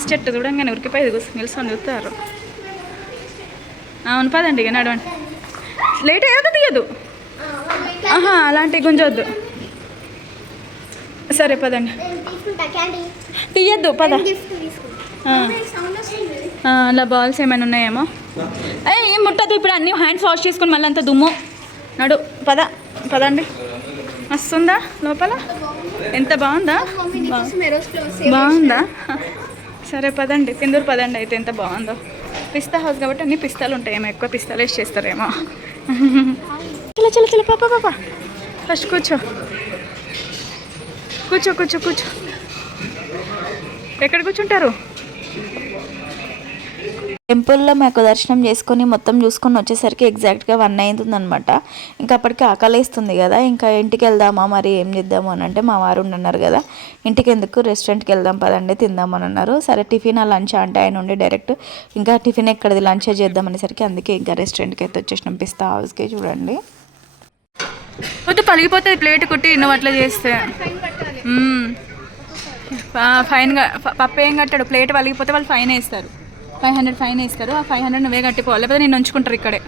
Beans చెట్టు చూడంగానే ఉరికిపోయి నిల్చొని చూస్తారు. అవును పదండి ఇక నడవండి. లేట్ అయ్యాక తీయద్దు. అలాంటివి గుంజొద్దు. సరే పదండి. తీయద్దు పద. అలా బాల్స్ ఏమైనా ఉన్నాయేమో. ఏం ముట్టదు ఇప్పుడు. అన్నీ హ్యాండ్స్ వాష్ చేసుకుని మళ్ళీ అంత దుమ్ము. నడు పదండి. వస్తుందా లోపల? ఎంత బాగుందా? బాగుందా? సరే పదండి. కిందూరు పదండి. అయితే ఎంత బాగుందో. పిస్తా హౌస్ కాబట్టి అన్ని పిస్తాలు ఉంటాయేమో. ఎక్కువ పిస్తాలు వేసి చేస్తారేమో. చల పాప ఫస్ట్ కూర్చో. ఎక్కడ కూర్చుంటారు? టెంపుల్లో మాకు దర్శనం చేసుకొని మొత్తం చూసుకొని వచ్చేసరికి ఎగ్జాక్ట్గా 1 అవుతుందనమాట. ఇంకా అప్పటికి ఆకలిస్తుంది కదా, ఇంకా ఇంటికి వెళ్దామా మరి ఏం చేద్దాము అని అంటే మా వారు అన్నారు కదా, ఇంటికి ఎందుకు రెస్టారెంట్కి వెళ్దాం పదండి తిందామని అన్నారు. సరే టిఫిన్ లంచ్ అంటే ఆయన ఉండి డైరెక్ట్ ఇంకా టిఫిన్ ఎక్కడది లంచ్ చేద్దాం అనేసరికి అందుకే ఇంకా రెస్టారెంట్కి అయితే వచ్చేసినాం. పిస్తా హౌస్కి. చూడండి వద్దు పలిగిపోతుంది ప్లేట్ కుట్టి నువ్వు అట్లా చేస్తే. ఫైన్గా పప్పు ఏం కట్టాడు. ప్లేట్ పలిగిపోతే వాళ్ళు ఫైన్ వేస్తారు. 500 ఫైన్ వేస్తారు. ఆ 500 నువ్వే కట్టిపోవాలి, లేకపోతే నేను ఉంచుకుంటారు ఇక్కడే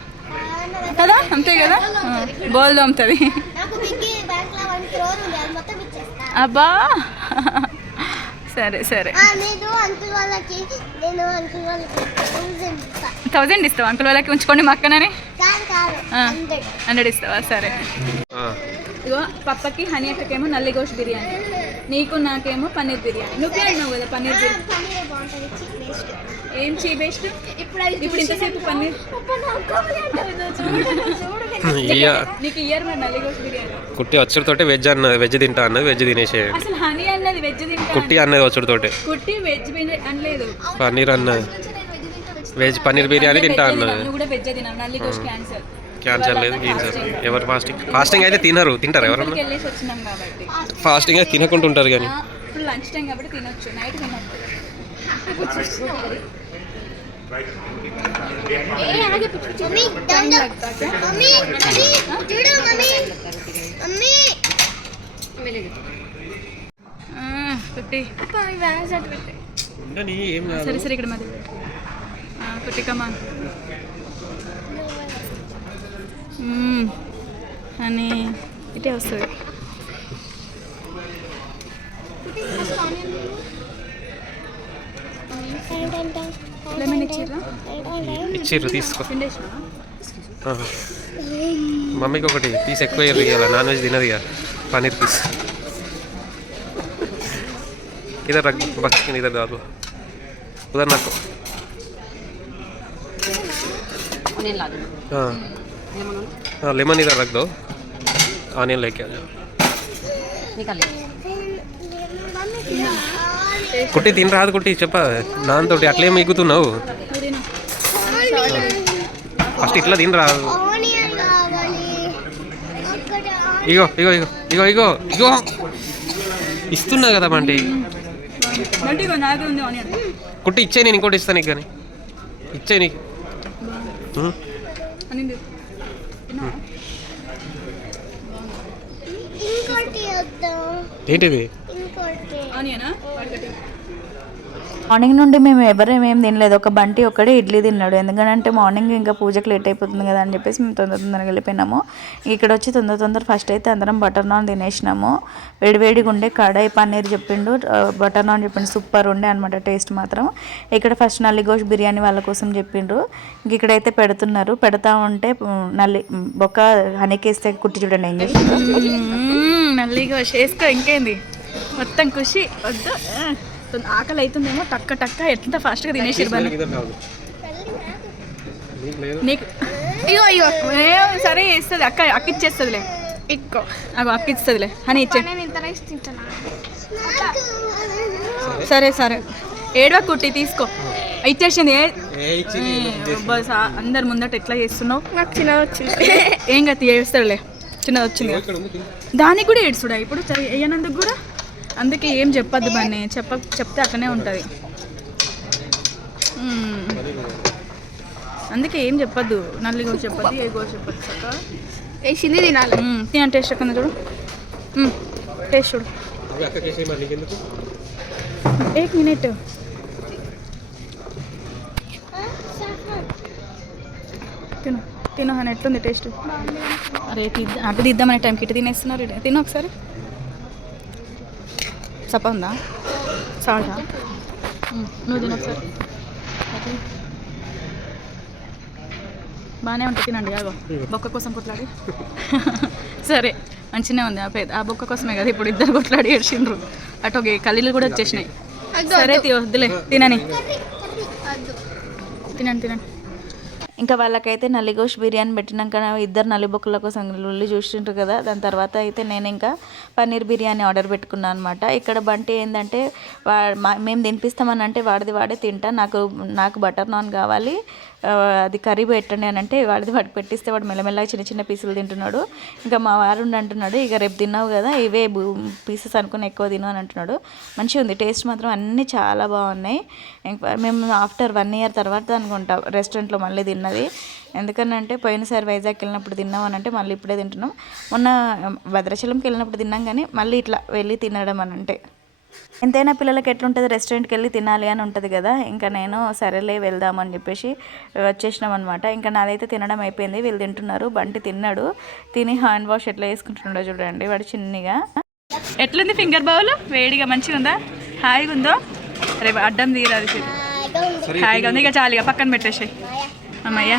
కదా. అంతే కదా. బోల్ దోముతుంది. అబ్బా సరే 1000 ఇస్తావా అంకుల్ వాళ్ళకి? ఉంచుకోండి మా అక్కనని. 100 ఇస్తావా? సరే. ఇగో పప్పకి హనీ అక్కకేమో నల్లి గోష్ బిర్యానీ, నీకు నాకేమో పన్నీర్ బిర్యానీ. నువ్వే అన్నావు కదా పన్నీర్ బిర్యానీ. ఏం చీబెస్ట్ ఇప్పుడు ఇంతసేపు పన్నీర్ నీకు ఇయర్ మరి నల్లి గోష్ బిర్యానీ. కుట్టి వచ్చుడుతోటే వెజ్ అన్నది. వెజ్ తింటా అన్నది. వెజ్ తినేసే. అసలు హనీ అన్నది వెజ్ తింటా. కుట్టి అన్నది వచ్చుడుతోటే. కుట్టి వెజ్ అనలేదు. పన్నీర్ అన్నది. వెజ్ పన్నీర్ బిర్యానీ తింటా అన్నది. నువ్వు కూడా వెజ్ తినావు. నల్లి గోష్ క్యాన్సర్ లేదు. ఎవరు ఫాస్టింగ్ అయితే తింటారు ఎవరన్నా. ఫాస్టింగ్ అయితే తినకుండా ఉంటారు కానీ ఇప్పుడు లంచ్ టైం కాబట్టి తినొచ్చు. నైట్ తినొచ్చు. సరే ఇక్కడ మధ్య కుట్టి కమాన్ అని ఇటే వస్తుంది. లెమన్ ఇచ్చిర్రు తీసుకో. మమ్మీకి ఒకటి పీస్ ఎక్కువ ఇవ్వాలి. నాన్ వెజ్ తినది కదా. పన్నీర్ పీస్ इधर रख बस इधर डालो उधर ना हाँ लेमन इधर रख दो. ऑनियन लेके आ जाओ. కుట్టి తినరాదు కుట్టి చెప్ప దాంతోటి అట్లే మిగుతున్నావు. ఫస్ట్ ఇట్లా తినరాదు. ఇగో ఇగో ఇగో ఇగో ఇగో ఇగో ఇస్తున్నా కదా బంటి. కుట్టి ఇచ్చే నేను ఇంకోటి ఇస్తాను నీకు. కానీ ఇచ్చే నీకు ఏంటిది? మార్నింగ్ నుండి మేము ఎవరేమేం తినలేదు. ఒక బంటి ఒక్కడే ఇడ్లీ తిన్నాడు. ఎందుకంటే మార్నింగ్ ఇంకా పూజకి లేట్ అయిపోతుంది కదా అని చెప్పేసి మేము తొందరగా వెళ్ళిపోయినాము. ఇక్కడ వచ్చి తొందర ఫస్ట్ అయితే అందరం బటర్ నాన్ తినేసినాము. వేడివేడిగా ఉండే కడాయి పన్నీర్ చెప్పిండు, బటర్ నాన్ చెప్పిండు. సూపర్ ఉండే అనమాట టేస్ట్ మాత్రం. ఇక్కడ ఫస్ట్ నల్లి గోష్ బిర్యానీ వాళ్ళ కోసం చెప్పిండ్రు. ఇక్కడైతే పెడుతున్నారు. పెడతా ఉంటే నల్లి బొక్క హనీకేస్తే కుట్టి చూడండి ఏం చేస్తుంది. నల్లి గోష్ వేసుకో ఇంకేంది మొత్తం ఖుషి. వద్దు ఆకలి అవుతుందేమో. టక్క ఎంత ఫాస్ట్గా తినేసారు బాగా నీకు. ఇగో ఇగో సరే ఇస్తుంది అక్క ఇచ్చేస్తుందిలే. అక్క ఇస్తుందిలే అని ఇచ్చే. సరే ఏడవ కుట్టి తీసుకో. ఇచ్చేసింది. అందరి ముందట ఎట్లా చేస్తున్నావు? నాకు చిన్నది వచ్చింది. ఏం కదా ఏడుస్తాడులే. చిన్నది వచ్చింది. దానికి కూడా ఏడుస్తుడా ఇప్పుడు వేయనందుకు కూడా. అందుకే ఏం చెప్పద్దు బాగా చెప్తే అట్లనే ఉంటుంది. అందుకే ఏం చెప్పద్దు. నల్లి గోష్ చెప్పద్దు, ఏ గోష్ చెప్పద్దు. చక్క వేసింది తినాలి. తిన టేస్ట్ ఎక్కడ చూడు. టేస్ట్ చూడు. 1 మినిట్ తిను తిను అని ఎట్లుంది టేస్ట్? అరే అటు తీద్దామనే టైంకి ఇటు తినేస్తున్నారు. తిను ఒకసారి. చప్ప ఉందా? సాల్టా? నువ్వు తిను ఒకసారి. బాగానే ఉంటుంది, తినండి. ఆగో బొక్క కోసం కొట్లాడి. సరే మంచిగానే ఉంది. ఆ బొక్క కోసమే కదా ఇప్పుడు ఇద్దరు కొట్లాడి ఏడ్చిండ్రు. అటు ఒక కల్లీలు కూడా వచ్చేసినాయి. సరే వద్దులే, తినని. తినండి. ఇంకా వాళ్ళకైతే నల్లిగోష్ బిర్యానీ పెట్టినాక ఇద్దరు నల్లిబొక్కల కోసం లొల్లి చూస్తుంటారు కదా. దాని తర్వాత అయితే నేను ఇంకా పన్నీర్ బిర్యానీ ఆర్డర్ పెట్టుకున్నాను అనమాట. ఇక్కడ బంటి ఏంటంటే మేము తినిపిస్తామని అంటే వాడే తింటా, నాకు బటర్ నాన్ కావాలి, అది కర్రీ పెట్టండి అని అంటే వాడికి పెట్టిస్తే వాడు మెల్లమెల్లగా చిన్న చిన్న పీసులు తింటున్నాడు. ఇంకా మా వారు అంటున్నాడు, ఇక రేపు తిన్నావు కదా ఇవే పీసెస్ అనుకుని ఎక్కువ తిను అని అంటున్నాడు. మంచిగా ఉంది టేస్ట్ మాత్రం, అన్నీ చాలా బాగున్నాయి. మేము ఆఫ్టర్ 1 year తర్వాత అనుకుంటా రెస్టారెంట్లో మళ్ళీ తిన్నది. ఎందుకనంటే పోయినసారి వైజాగ్ వెళ్ళినప్పుడు తిన్నాం అని అంటే మళ్ళీ ఇప్పుడే తింటున్నాం. మొన్న భద్రాచలంకి వెళ్ళినప్పుడు తిన్నాం కానీ మళ్ళీ ఇట్లా వెళ్ళి తినడం అని అంటే ఎంతైనా పిల్లలకి ఎట్లుంటుంది, రెస్టారెంట్కి వెళ్ళి తినాలి అని ఉంటుంది కదా. ఇంకా నేను సరేలే వెళ్దామని చెప్పేసి వచ్చేసినాం అనమాట. ఇంకా నాదైతే తినడం అయిపోయింది, వీళ్ళు తింటున్నారు. బంటి తిన్నాడు, తిని హ్యాండ్ వాష్ ఎట్లా వేసుకుంటున్నాడో చూడండి వాడు చిన్నగా. ఎట్లుంది ఫింగర్ బౌల్? వేడిగా మంచిగా ఉందా? హాయిగా ఉందో? రేపు అడ్డం తీరాలి. హాయిగా ఉంది. ఇక చాలు, ఇక పక్కన పెట్టేసి. అమ్మయ్య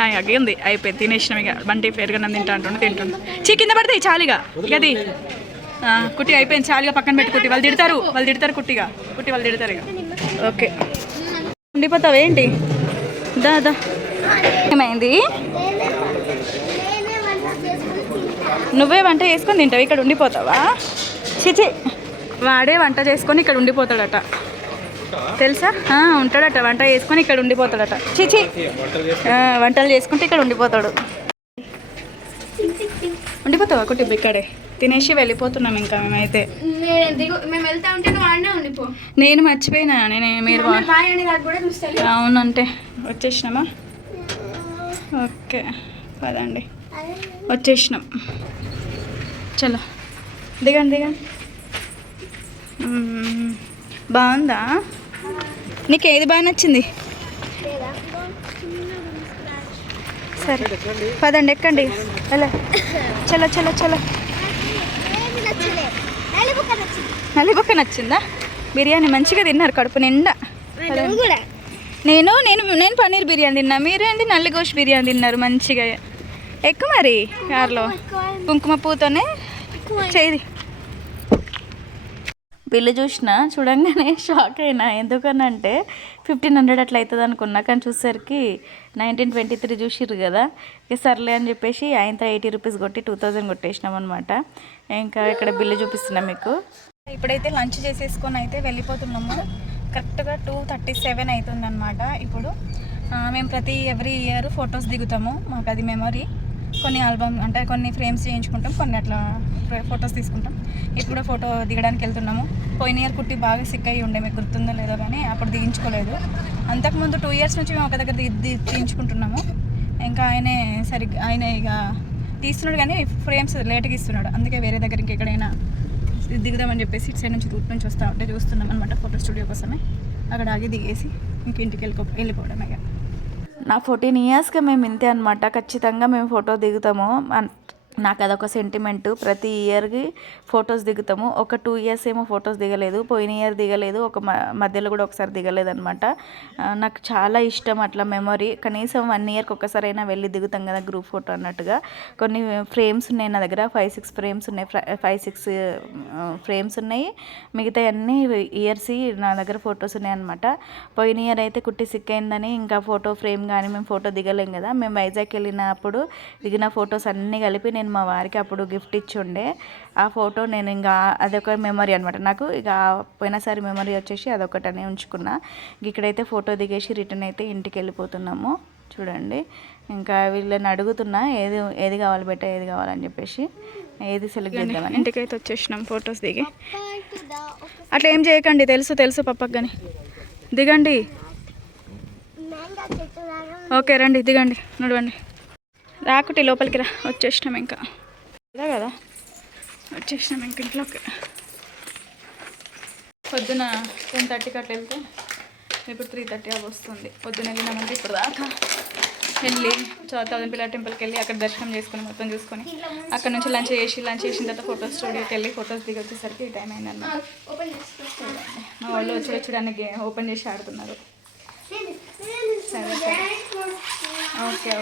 హాయిగా ఉంది, అయిపోయింది, తినేసినాం. ఇక బంటి పెరుగన్నం తింటుండు. కింద పడితే చాలుగా ఇక అది కుట్టి అయిపోయింది, చాలుగా పక్కన పెట్టి. కుట్టి వాళ్ళు తిడతారు కుట్టి వాళ్ళు తిడతారు ఇక. ఓకే ఉండిపోతావు ఏంటి? దా ఏమైంది? నువ్వే వంట చేసుకొని తింటావు, ఇక్కడ ఉండిపోతావా? చిచి, వాడే వంట చేసుకొని ఇక్కడ ఉండిపోతాడట తెలుసా? ఉంటాడట, వంట చేసుకొని ఇక్కడ ఉండిపోతాడట. చిచి, వంటలు చేసుకుంటే ఇక్కడ ఉండిపోతాడు. ఉండిపోతావా కుట్టి? ఇక్కడే తినేసి వెళ్ళిపోతున్నాం ఇంకా మేమైతే. నేను మర్చిపోయినా, మీరు అవునంటే వచ్చేసినామా? ఓకే పదండి, వచ్చేసినాం. చలో దిగండి. బాగుందా? నీకు ఏది బాగా నచ్చింది? సరే పదండి, ఎక్కండి. చలో నల్లిబొక్క నచ్చిందా? బిర్యానీ మంచిగా తిన్నారు కడుపు నిండా. నేను పన్నీర్ బిర్యానీ తిన్నా, మీరేంటి నల్లిగోష్ బిర్యానీ తిన్నారు మంచిగా. ఎక్కువ మరి కార్లో కుంకుమ పూతోనే చేయి. బిల్లు చూడంగానే షాక్ అయినా. ఎందుకనంటే 1500 అట్లా అవుతుంది అనుకున్నా, కానీ చూసేసరికి 1923 చూసిర్రు కదా. ఇక సర్లే అని చెప్పేసి ఆయనతో 80 రూపీస్ కొట్టి 2000 కొట్టేసినాం అనమాట. ఇంకా ఇక్కడ బిల్లు చూపిస్తున్నాం మీకు. ఇప్పుడైతే లంచ్ చేసేసుకొని అయితే వెళ్ళిపోతున్నాము. కరెక్ట్గా 2:37 అవుతుంది అనమాట. ఇప్పుడు మేము ఎవ్రీ ఇయర్ ఫొటోస్ దిగుతాము, మాకు అది మెమరీ. కొన్ని ఆల్బమ్ అంటే కొన్ని ఫ్రేమ్స్ చేయించుకుంటాం, కొన్ని అట్లా ఫొటోస్ తీసుకుంటాం. ఇప్పుడు ఫోటో దిగడానికి వెళ్తున్నాము. పోయిన ఇయర్ కుట్టి బాగా సిక్ అయ్యి ఉండే, మీకు గుర్తుందో లేదో కానీ అప్పుడు దిగించుకోలేదు. అంతకుముందు 2 years నుంచి మేము ఒక దగ్గర తీయించుకుంటున్నాము. ఇంకా ఆయన ఇక తీస్తున్నాడు కానీ ఫ్రేమ్స్ లేట్గా ఇస్తున్నాడు, అందుకే వేరే దగ్గరికి ఎక్కడైనా దిగుదామని చెప్పేసి ఇటు సైడ్ నుంచి రూట్ నుంచి వస్తూ ఉంటే చూస్తున్నాం అనమాట ఫోటో స్టూడియో కోసమే. అక్కడ ఆగి దిగేసి ఇంక ఇంటికి వెళ్ళిపోవడం. ఇక నా 14 yearsగా మేము ఇంతే అనమాట. ఖచ్చితంగా మేము ఫోటో దిగుతాము, నాకు అదొక సెంటిమెంటు. ప్రతి ఇయర్కి ఫొటోస్ దిగుతాము. ఒక 2 years ఏమో ఫొటోస్ దిగలేదు, పోయిన ఇయర్ దిగలేదు, ఒక మధ్యలో కూడా ఒకసారి దిగలేదు అనమాట. నాకు చాలా ఇష్టం అట్లా మెమొరీ. కనీసం 1 yearకి ఒకసారైనా వెళ్ళి దిగుతాం కదా గ్రూప్ ఫోటో అన్నట్టుగా. కొన్ని ఫ్రేమ్స్ ఉన్నాయి నా దగ్గర, 5-6 ఫ్రేమ్స్ ఉన్నాయి. 5-6 ఫ్రేమ్స్ ఉన్నాయి, మిగతా అన్నీ ఇయర్స్ నా దగ్గర ఫొటోస్ ఉన్నాయి అనమాట. పోయిన ఇయర్ అయితే కుట్టి సిక్ అయిందని ఇంకా ఫోటో ఫ్రేమ్ కానీ మేము ఫోటో దిగలేం కదా. మేము వైజాగ్ వెళ్ళినప్పుడు దిగిన ఫొటోస్ అన్నీ కలిపి నేను మా వారికి అప్పుడు గిఫ్ట్ ఇచ్చి ఉండే. ఆ ఫోటో నేను ఇంకా అదొక మెమరీ అనమాట నాకు. ఇక పోయినసారి మెమరీ వచ్చేసి అదొకటనే ఉంచుకున్నా. ఇక్కడైతే ఫోటో దిగేసి రిటర్న్ అయితే ఇంటికి వెళ్ళిపోతున్నాము. చూడండి, ఇంకా వీళ్ళని అడుగుతున్నా ఏది కావాలి బెట్ట, ఏది కావాలని చెప్పేసి, ఏది సెలెక్ట్ చేద్దామని. ఇంటికైతే వచ్చేసినాం ఫొటోస్ దిగి. అట్లా ఏం చేయకండి, తెలుసు పప్పకి కానీ. దిగండి. ఓకే రండి, దిగండి, నడవండి. రాకుటి లోపలికి రా. వచ్చేసినాం ఇంకా కదా, వచ్చేసినాం ఇంక ఇంట్లోకి. పొద్దున 10:30కి అట్లా వెళ్తే ఇప్పుడు 3:30 అవి వస్తుంది. పొద్దున వెళ్ళినామంటే ఇప్పుడు దాకా వెళ్ళి థౌసండ్ పిల్లర్ టెంపుల్కి వెళ్ళి అక్కడ దర్శనం చేసుకుని మొత్తం చూసుకొని అక్కడ నుంచి లంచ్ చేసిన తర్వాత ఫోటో స్టూడియోకి వెళ్ళి ఫొటోస్ దిగి వచ్చేసరికి ఈ టైం అయిందన్నమాట. మా వాళ్ళు వచ్చి చూడడానికి ఓపెన్ చేసి ఆడుతున్నారు. సరే ఓకే